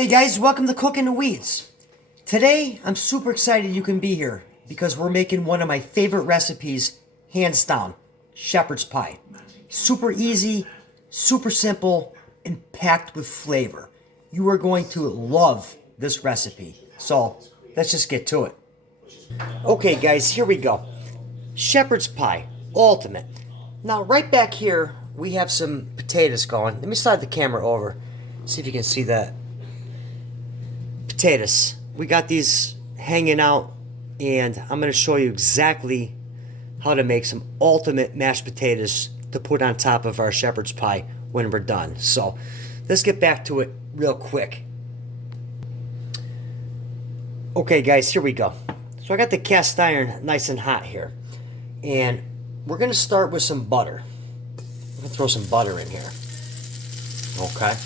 Hey guys, welcome to Cooking the Weeds. Today, I'm super excited you can be here because we're making one of my favorite recipes, hands down, shepherd's pie. Super easy, super simple, and packed with flavor. You are going to love this recipe. So, let's just get to it. Okay guys, here we go. Shepherd's pie, ultimate. Now right back here, we have some potatoes going. Let me slide the camera over, see if you can see that. Potatoes. We got these hanging out, and I'm going to show you exactly how to make some ultimate mashed potatoes to put on top of our shepherd's pie when we're done. So let's get back to it real quick. Okay guys, here we go. So I got the cast iron nice and hot here, and we're going to start with some butter. I'm going to throw some butter in here. Okay,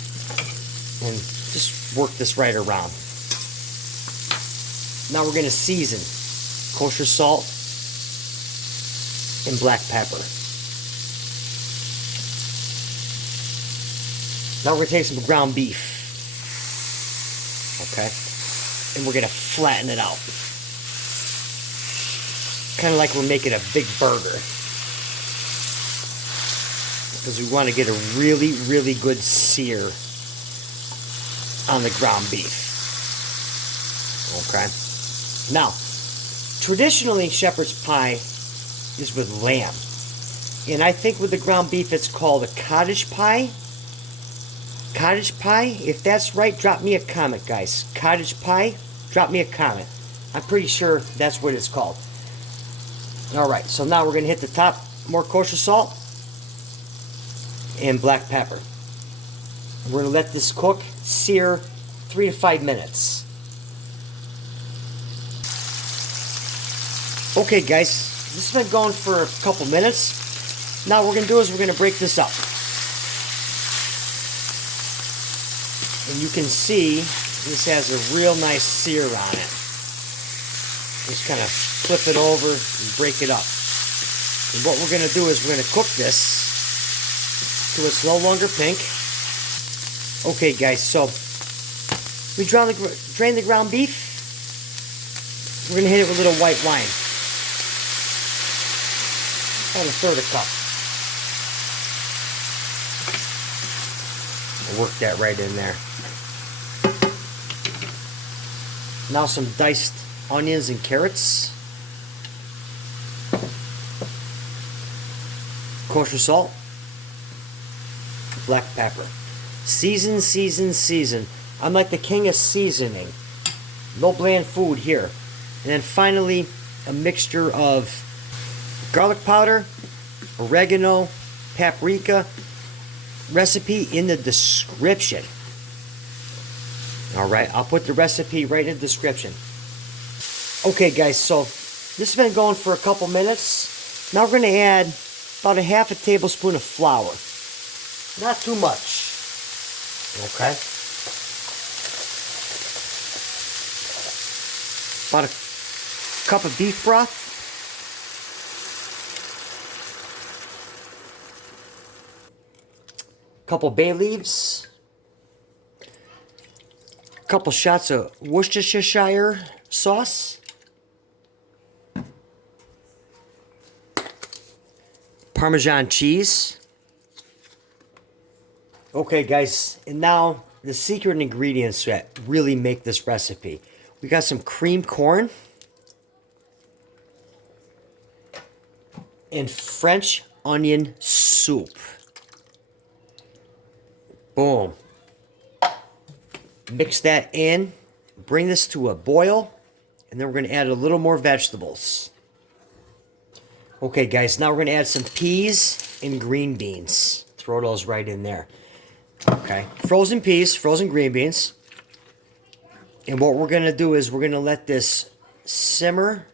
and just work this right around. Now we're going to season kosher salt and black pepper. Now we're going to take some ground beef. Okay? And we're going to flatten it out. Kind of like we're making a big burger. Because we want to get a really, really good sear on the ground beef. Okay? Now, traditionally shepherd's pie is with lamb. And I think with the ground beef it's called a cottage pie. Cottage pie? If that's right, drop me a comment, guys. Cottage pie? Drop me a comment. I'm pretty sure that's what it's called. Alright, so now we're going to hit the top. More kosher salt and black pepper. We're going to let this cook, sear 3 to 5 minutes. Okay guys, this has been going for a couple minutes. Now what we're going to do is we're going to break this up. And you can see this has a real nice sear on it. Just kind of flip it over and break it up. And what we're going to do is we're going to cook this till it's no longer pink. Okay guys, so we drain the ground beef. We're going to hit it with a little white wine. About a third a cup. We'll work that right in there. Now some diced onions and carrots. Kosher salt. Black pepper. Season, season, season. I'm like the king of seasoning. No bland food here. And then finally, a mixture of garlic powder, oregano, paprika. Recipe in the description. Alright, I'll put the recipe right in the description. Okay guys, so this has been going for a couple minutes. Now we're going to add about a half a tablespoon of flour. Not too much. Okay. About a cup of beef broth. Couple bay leaves, couple shots of Worcestershire sauce, Parmesan cheese. Okay guys, and now the secret ingredients that really make this recipe. We got some creamed corn and French onion soup. Boom. Mix that in. Bring this to a boil. And then we're going to add a little more vegetables. Okay, guys. Now we're going to add some peas and green beans. Throw those right in there. Okay. Frozen peas, frozen green beans. And what we're going to do is we're going to let this simmer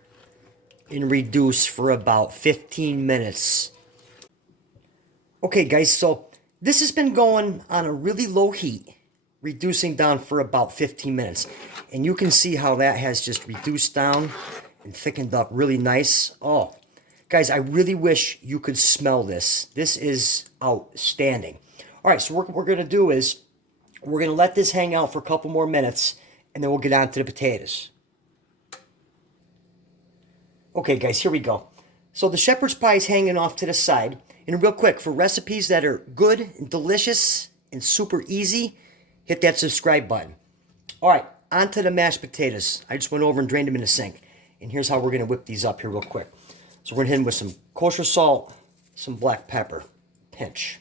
and reduce for about 15 minutes. Okay, guys. So this has been going on a really low heat, reducing down for about 15 minutes. And you can see how that has just reduced down and thickened up really nice. Oh, guys, I really wish you could smell this. This is outstanding. All right, so what we're going to do is We're going to let this hang out for a couple more minutes, and then we'll get on to the potatoes. Okay, guys, here we go. So the shepherd's pie is hanging off to the side. And real quick, for recipes that are good and delicious and super easy, hit that subscribe button. All right, on to the mashed potatoes. I just went over and drained them in the sink. And here's how we're going to whip these up here real quick. So we're going to hit them with some kosher salt, some black pepper, pinch,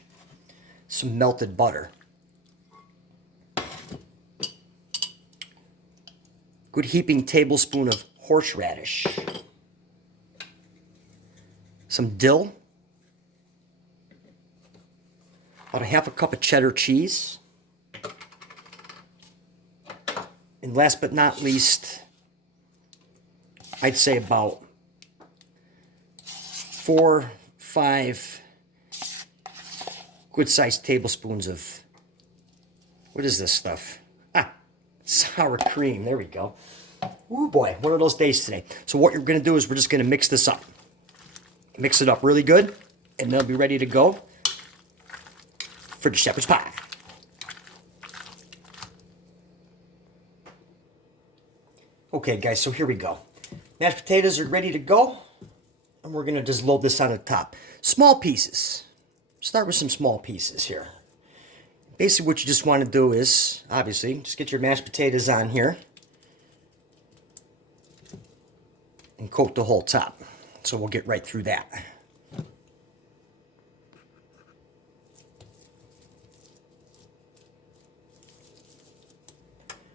some melted butter, good heaping tablespoon of horseradish, some dill, about a half a cup of cheddar cheese, and last but not least, I'd say about 4, 5 good-sized tablespoons of, what is this stuff? Sour cream. There we go. Ooh, boy, one of those days today. So what you're going to do is we're just going to mix this up. Mix it up really good, and they'll be ready to go for the shepherd's pie. Okay, guys, so here we go. Mashed potatoes are ready to go, and we're going to just load this on the top. Small pieces. Start with some small pieces here. Basically, what you just want to do is, obviously, just get your mashed potatoes on here and coat the whole top. So we'll get right through that.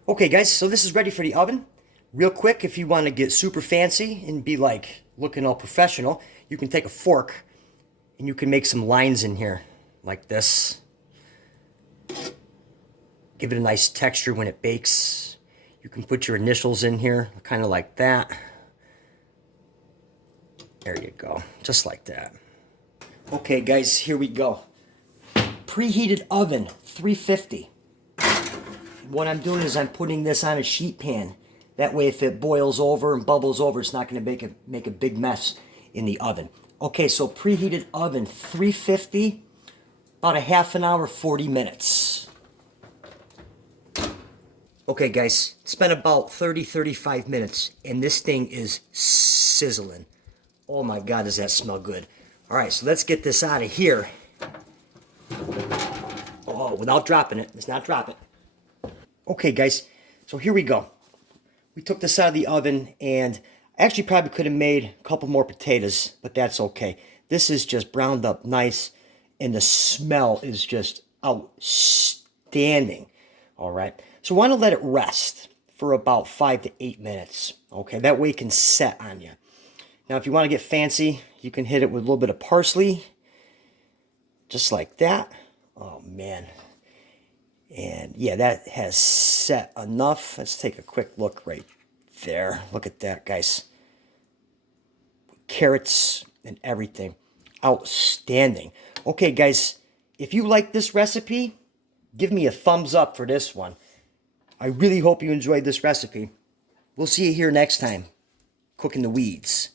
Okay, guys, so this is ready for the oven. Real quick, if you want to get super fancy and be like looking all professional, you can take a fork and you can make some lines in here like this. Give it a nice texture when it bakes. You can put your initials in here, kind of like that. There you go, just like that. Okay, guys, here we go. Preheated oven, 350. What I'm doing is I'm putting this on a sheet pan. That way, if it boils over and bubbles over, it's not going to make a big mess in the oven. Okay, so preheated oven, 350, about a half an hour, 40 minutes. Okay, guys, it's been about 30-35 minutes, and this thing is sizzling. Oh my God, does that smell good. All right, so let's get this out of here. Oh, without dropping it. Let's not drop it. Okay, guys, so here we go. We took this out of the oven, and I actually probably could have made a couple more potatoes, but that's okay. This is just browned up nice, and the smell is just outstanding. All right, so I want to let it rest for about 5 to 8 minutes. Okay, that way it can set on you. Now, if you want to get fancy, you can hit it with a little bit of parsley, just like that. Oh, man. And, yeah, that has set enough. Let's take a quick look right there. Look at that, guys. Carrots and everything. Outstanding. Okay, guys, if you like this recipe, give me a thumbs up for this one. I really hope you enjoyed this recipe. We'll see you here next time, cooking the weeds.